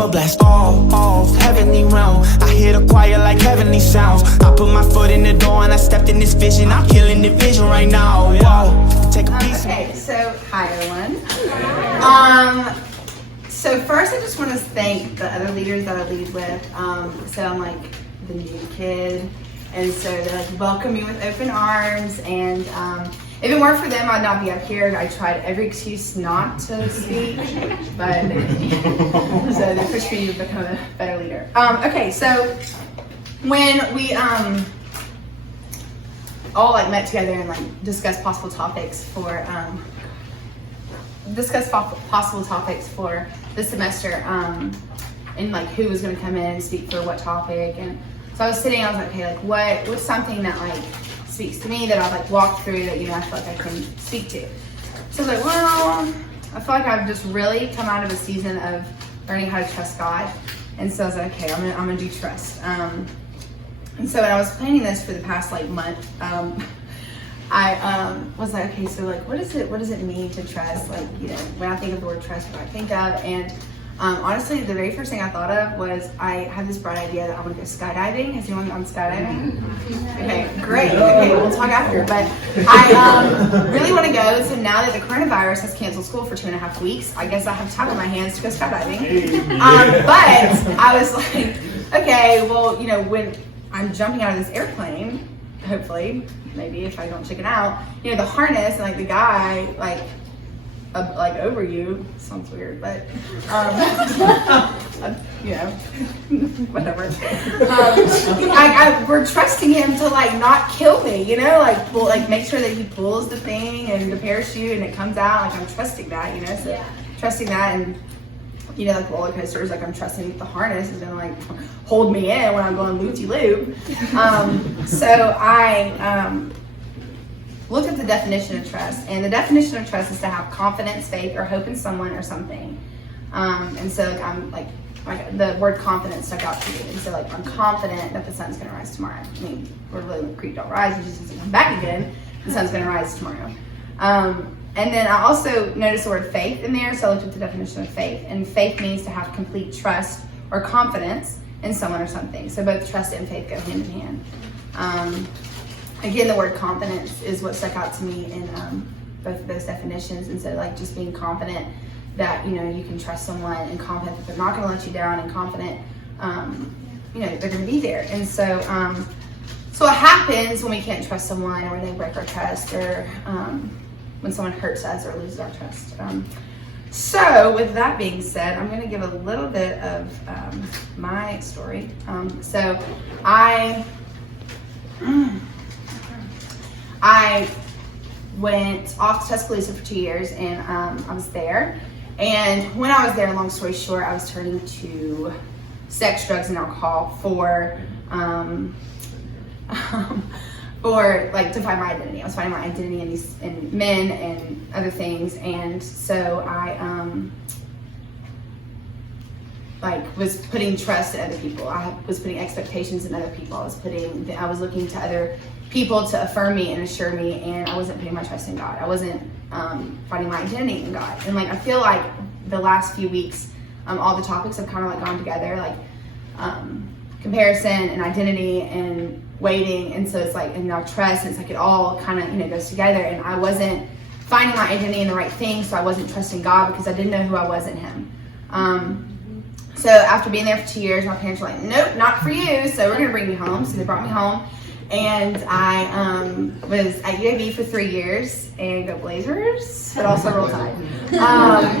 I'ma blast all off, heavenly realm. I hear the choir like heavenly sounds. I put my foot in the door and I stepped in this vision. I'm killing the vision right now. Whoa, take a piece of Okay, me. so hi everyone. So first I just want to thank the other leaders that I lead with. So I'm like the new kid, and so they like welcome me with open arms. And if it weren't for them, I'd not be up here. I tried every excuse not to speak, but so they pushed me to become a better leader. Okay, so when we all like met together and like discussed possible topics for this semester, and like who was going to come in and speak for what topic. And so I was sitting, I was like, okay, like what's something that like speaks to me that I've like walked through that, you know, I feel like I can speak to. So I was like, well, I feel like I've just really come out of a season of learning how to trust God. And so I was like, okay, I'm gonna do trust. And so when I was planning this for the past like month, I was like, okay, so like, what does it mean to trust? Like, you know, when I think of the word trust, what do I think of? And honestly, the very first thing I thought of was I had this bright idea that I want to go skydiving. Has anyone gone skydiving? Okay, great. Okay, we'll talk after. But I really want to go. So now that the coronavirus has canceled school for 2.5 weeks, I guess I have time on my hands to go skydiving. But I was like, okay, well, you know, when I'm jumping out of this airplane, hopefully, maybe if I don't chicken out, you know, the harness and like the guy, like over you, sounds weird, but you know, whatever. We're trusting him to like not kill me, you know, like make sure that he pulls the thing and the parachute and it comes out. Like I'm trusting that, you know, so yeah. Trusting that, and you know, like roller coasters, like I'm trusting that the harness is gonna like hold me in when I'm going loop-de-loop. So I looked at the definition of trust, and the definition of trust is to have confidence, faith, or hope in someone or something. And so like, I'm like the word confidence stuck out to me, and so like I'm confident that the sun's gonna rise tomorrow. I mean, we're really the creek don't rise, it just doesn't come back again. The sun's gonna rise tomorrow. And then I also noticed the word faith in there, so I looked at the definition of faith, and faith means to have complete trust or confidence in someone or something. So both trust and faith go hand in hand. Again, the word confidence is what stuck out to me in both of those definitions. And so like just being confident that, you know, you can trust someone, and confident that they're not going to let you down, and confident, you know, they're going to be there. And so, so what happens when we can't trust someone, or when they break our trust, or when someone hurts us or loses our trust? So with that being said, I'm going to give a little bit of my story. So I went off to Tuscaloosa for 2 years, and I was there. And when I was there, long story short, I was turning to sex, drugs, and alcohol for like to find my identity. I was finding my identity in men and other things. And so I like was putting trust in other people. I was putting expectations in other people. I was looking to other people to affirm me and assure me, and I wasn't putting my trust in God. I wasn't finding my identity in God. And like I feel like the last few weeks, all the topics have kind of like gone together, like comparison and identity and waiting. And so it's like, and now trust, and it's like it all kind of, you know, goes together. And I wasn't finding my identity in the right thing, so I wasn't trusting God because I didn't know who I was in Him. So after being there for 2 years, my parents were like, nope, not for you, so we're gonna bring you home. So they brought me home, and I was at UAB for 3 years, and go Blazers, but also Roll Tide.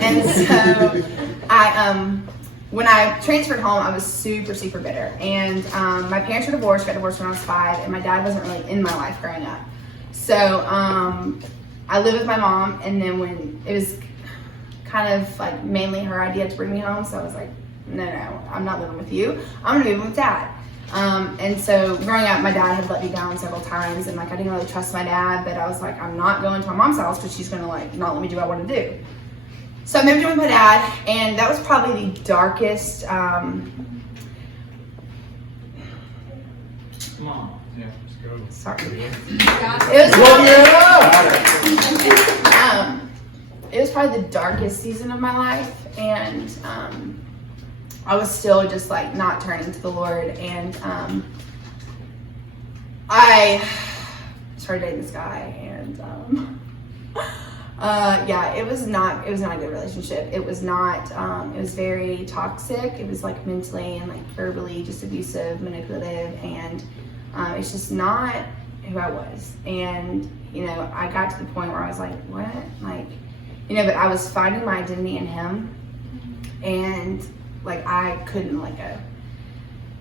And so when I transferred home, I was super, super bitter. And my parents were divorced, got divorced when I was 5, and my dad wasn't really in my life growing up. So I lived with my mom, and then when it was kind of like mainly her idea to bring me home, so I was like, no, I'm not living with you. I'm gonna move in with Dad. And so growing up, my dad had let me down several times, and like I didn't really trust my dad, but I was like, I'm not going to my mom's house because she's gonna like not let me do what I want to do. So I moved in with my dad, and that was probably the darkest. Come on. Yeah, let's go. Sorry. It was probably the darkest season of my life, and I was still just like not turning to the Lord, and I started dating this guy, and yeah, it was not a good relationship. It was not, it was very toxic. It was like mentally and like verbally just abusive, manipulative, and it's just not who I was. And, you know, I got to the point where I was like, what? Like, you know, but I was finding my identity in him, and like I couldn't let go.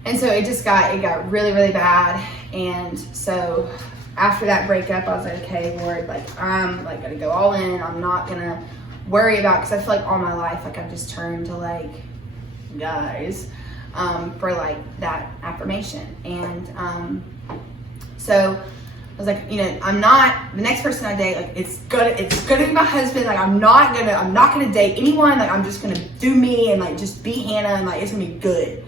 And so it got really, really bad. And so after that breakup, I was like, okay, Lord, like I'm like gonna go all in. I'm not gonna worry about, because I feel like all my life, like I've just turned to like guys for like that affirmation. And so I was like, you know, I'm not the next person I date. Like it's gonna be my husband. Like I'm not gonna date anyone. Like I'm just gonna do me and like just be Hannah, and like it's gonna be good.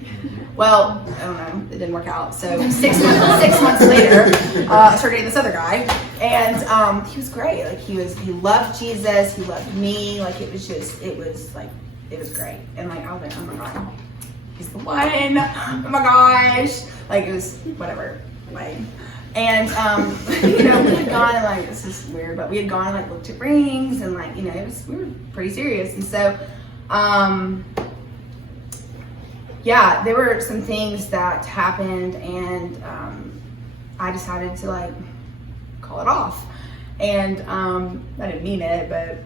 Well, I don't know, it didn't work out. So 6 months later, I started dating this other guy, and he was great. Like he loved Jesus, he loved me. Like it was great. And like I was like, oh my God, he's the one. Oh my gosh. Like it was whatever. Like, and you know, we had gone and like, this is weird, but we had gone and like looked at rings, and like, you know, we were pretty serious. And so yeah, there were some things that happened, and I decided to like call it off. And I didn't mean it, but I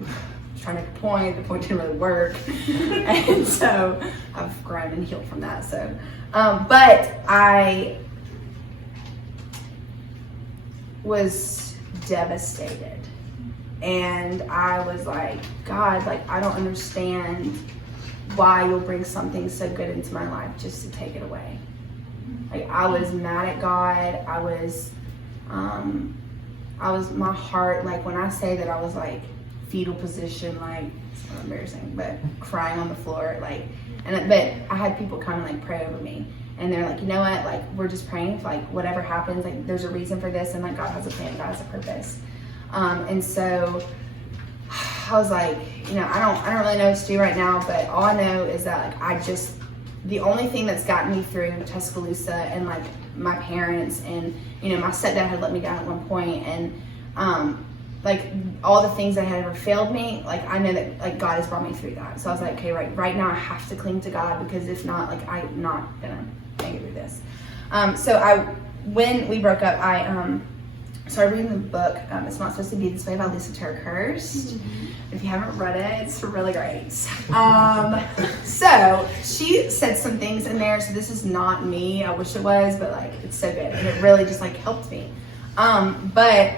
was trying to make a point. The point didn't really work. And so I've grown and healed from that. So, but I was devastated. And I was like, God, like, I don't understand why you'll bring something so good into my life just to take it away. Like I was mad at God. I was my heart, like when I say that I was like fetal position, like it's so embarrassing, but crying on the floor, like, but I had people come and like pray over me, and they're like, you know what, like we're just praying for like whatever happens, like there's a reason for this, and like God has a plan, God has a purpose. And so I was like, you know, I don't really know what to do right now, but all I know is that like the only thing that's gotten me through Tuscaloosa and like my parents, and you know, my stepdad had let me down at one point, and like all the things that had ever failed me, like I know that like God has brought me through that. So I was like, okay, right now I have to cling to God, because if not, like I'm not gonna make it through this. So when we broke up, I started reading the book, It's Not Supposed to Be This Way by Lisa Kurtis. If you haven't read it, it's really great. So she said some things in there, so this is not me, I wish it was, but like it's so good, and it really just like helped me. But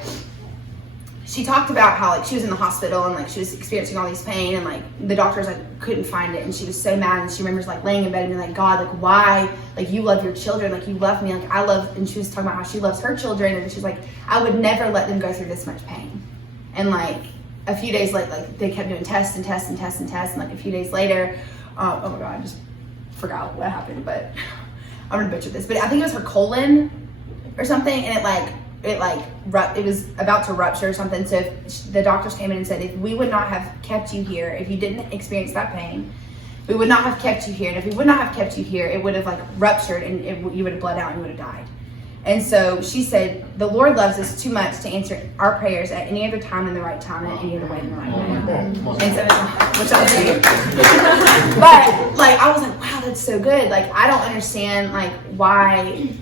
she talked about how like she was in the hospital, and like she was experiencing all these pain, and like the doctors like couldn't find it, and she was so mad, and she remembers like laying in bed and being like, God, like why, like you love your children, like you love me, like I love, and she was talking about how she loves her children, and she's like, I would never let them go through this much pain. And like a few days later, like they kept doing tests, and like a few days later, oh my God, I just forgot what happened, but I'm gonna butcher this, but I think it was her colon or something, and it was about to rupture or something. So if the doctors came in and said, if we would not have kept you here, if you didn't experience that pain, we would not have kept you here. And if we would not have kept you here, it would have like ruptured, and you would have bled out and you would have died. And so she said, the Lord loves us too much to answer our prayers at any other time in the right time, and any other way in the right way. And so, which I was saying. But like, I was like, wow, that's so good. Like, I don't understand like why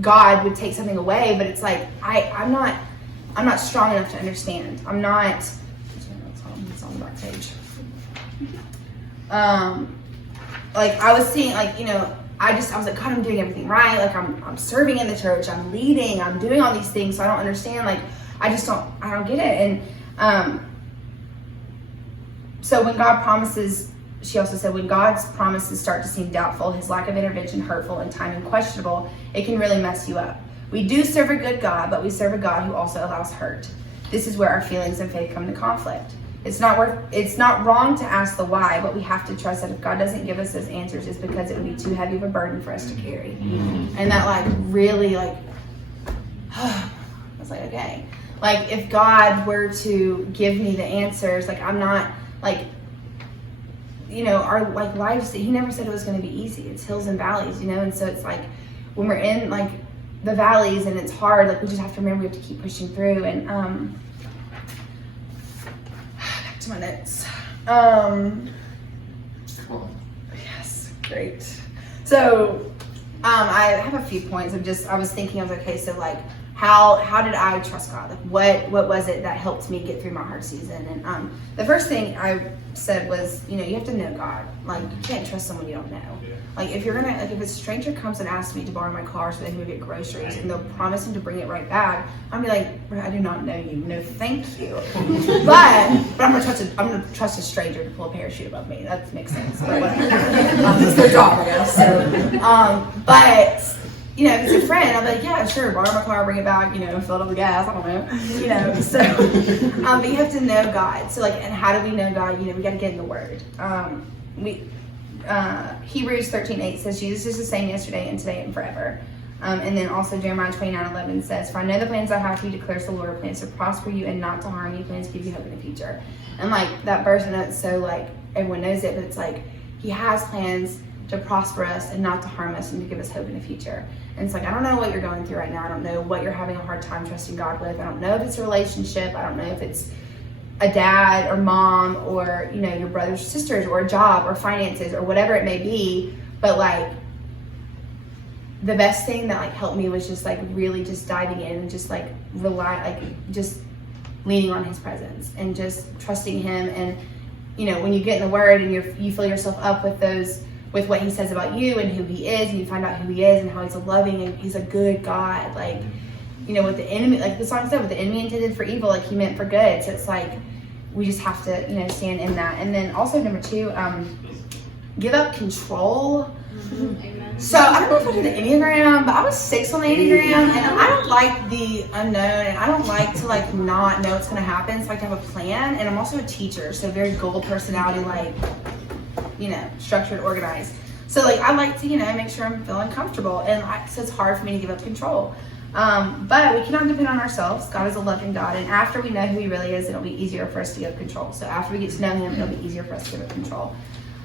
God would take something away, but it's like, I'm not strong enough to understand. I'm not, it's on the back page. Like I was seeing, like, you know, I was like, God, I'm doing everything right. Like I'm serving in the church, I'm leading, I'm doing all these things. So I don't understand. Like, I don't get it. And so when God promises, she also said, when God's promises start to seem doubtful, his lack of intervention hurtful, and timing questionable, it can really mess you up. We do serve a good God, but we serve a God who also allows hurt. This is where our feelings and faith come to conflict. It's not wrong to ask the why, but we have to trust that if God doesn't give us those answers, it's because it would be too heavy of a burden for us to carry. And that like really like, I was like, okay. Like if God were to give me the answers, like I'm not like, you know, our like lives, he never said it was going to be easy. It's hills and valleys, you know, and so it's like when we're in like the valleys and it's hard, like we just have to remember we have to keep pushing through. And back to my notes. Yes, great. So I have a few points of just, I was thinking, I was like, okay, so like how did I trust God? Like what was it that helped me get through my hard season? And the first thing I said was, you know, you have to know God. Like you can't trust someone you don't know. Yeah. Like if you're gonna, like if a stranger comes and asks me to borrow my car so they can go get groceries and they'll promise him to bring it right back, I'm be like, "Bro, I do not know you. No, thank you." but I'm gonna trust a stranger to pull a parachute above me. That makes sense. But whatever. It's their job, I guess. So, but you know, if it's a friend, I'll be like, yeah, sure, borrow my car, bring it back, you know, fill it up with gas, I don't know, you know, so, but you have to know God. So like, and how do we know God? You know, we got to get in the Word. Hebrews 13:8 says, Jesus is the same yesterday and today and forever. And then also Jeremiah 29:11 says, for I know the plans I have for you, declares the Lord, plans to prosper you and not to harm you, plans to give you hope in the future. And like that verse, and it's so like, everyone knows it, but it's like, he has plans to prosper us and not to harm us and to give us hope in the future. And it's like, I don't know what you're going through right now. I don't know what you're having a hard time trusting God with. I don't know if it's a relationship. I don't know if it's a dad or mom or, you know, your brothers or sisters or a job or finances or whatever it may be. But like, the best thing that like helped me was just like really just diving in and just like just leaning on his presence and just trusting him. And, you know, when you get in the Word and you fill yourself up with what he says about you and who he is, and you find out who he is and how he's a loving and he's a good God. Like, you know, with the enemy, like the song said, what the enemy intended for evil, like he meant for good. So it's like, we just have to, you know, stand in that. And then also number 2, give up control. Amen. So I don't know if I did the Enneagram, but I was 6 on the Enneagram, and I don't like the unknown, and I don't like to like not know what's gonna happen. So I like to have a plan, and I'm also a teacher, so very goal personality, like, you know, structured, organized. So like I like to, you know, make sure I'm feeling comfortable, and so it's hard for me to give up control. But we cannot depend on ourselves. God is a loving God, and after we know who he really is, it'll be easier for us to give up control. So after we get to know him, it'll be easier for us to give up control.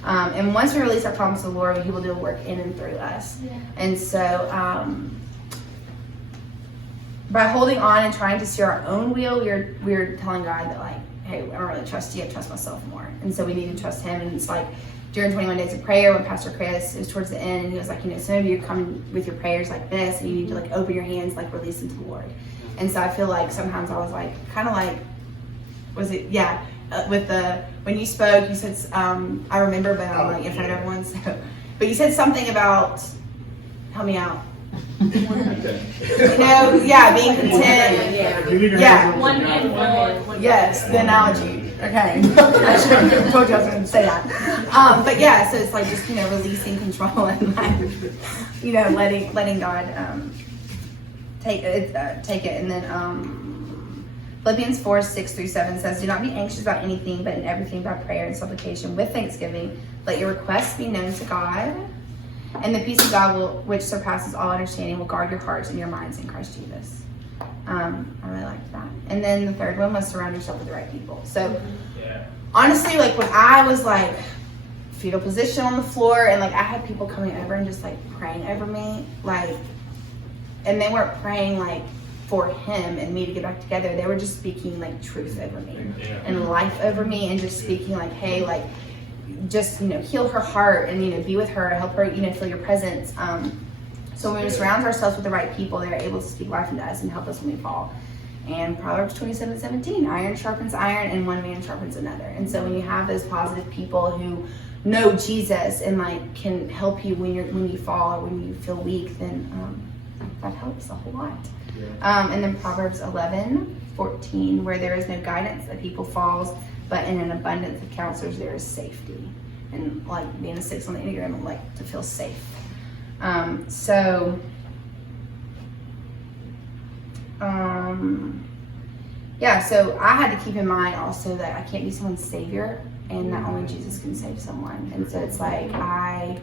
And once we release our promise to the Lord, he will do a work in and through us. Yeah. And so by holding on and trying to steer our own wheel, we're telling God that like, hey, I don't really trust you, I trust myself more. And so we need to trust him. And it's like during 21 Days of Prayer, when Pastor Chris, it was towards the end, and he was like, you know, some of you come with your prayers like this, and you need to like open your hands, like release them to the Lord. And so I feel like sometimes I was like, kind of like, was it, yeah, with the, when you spoke, you said, I remember, but I'm like in front of everyone, so, but you said something about, help me out. You know, yeah, being content. Yeah. One hand. Yes, the analogy. Okay. I should have told you I was going to say that. But yeah, so it's like just, you know, releasing control and like, you know, letting God take it. And then Philippians 4:6-7 says, do not be anxious about anything, but in everything by prayer and supplication with thanksgiving, let your requests be known to God. And the peace of God, which surpasses all understanding, will guard your hearts and your minds in Christ Jesus. I really liked that. And then the third one was surround yourself with the right people. So honestly, like when I was like fetal position on the floor and like I had people coming over and just like praying over me, like, and they weren't praying like for him and me to get back together. They were just speaking like truth over me and life over me and just speaking like, hey, like, just, you know, heal her heart and, you know, be with her, help her, you know, feel your presence. So when we surround ourselves with the right people, they're able to speak life into us and help us when we fall. And Proverbs 27:17, iron sharpens iron and one man sharpens another. And so when you have those positive people who know Jesus and like can help you when you fall or when you feel weak, then that helps a whole lot. And then Proverbs 11:14, where there is no guidance, a people falls, but in an abundance of counselors there is safety. And like being a 6 on the Enneagram, I like to feel safe. So I had to keep in mind also that I can't be someone's savior and that only Jesus can save someone. And so it's like I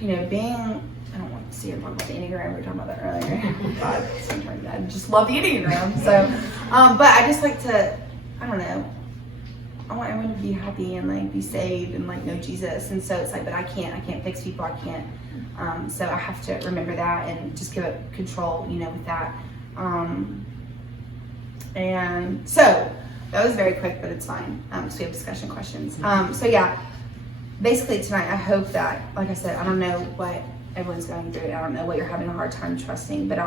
don't want to see her talk about the Enneagram. We were talking about that earlier. God, sometimes I just love the Enneagram. So, but I just like to, I don't know. want everyone to be happy and like be saved and like know Jesus. And so it's like, but I can't fix people. I can't. So I have to remember that and just give it control, you know, with that. And so that was very quick, but it's fine. So we have discussion questions. So yeah, basically tonight, I hope that, like I said, I don't know what everyone's going through. I don't know what you're having a hard time trusting, but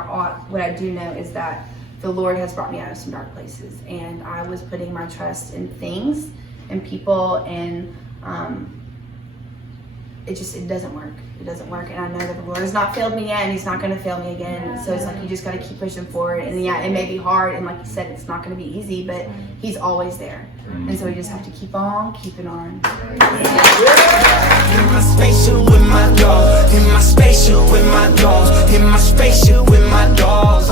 what I do know is that the Lord has brought me out of some dark places, and I was putting my trust in things and people, and it doesn't work. It doesn't work, and I know that the Lord has not failed me yet, and He's not going to fail me again. So it's like you just got to keep pushing forward, and yeah, it may be hard, and like you said, it's not going to be easy, but He's always there, and so we just have to keep on keeping on. In my spaceship with my dog. In my spaceship with my dogs. In my spaceship with my dogs.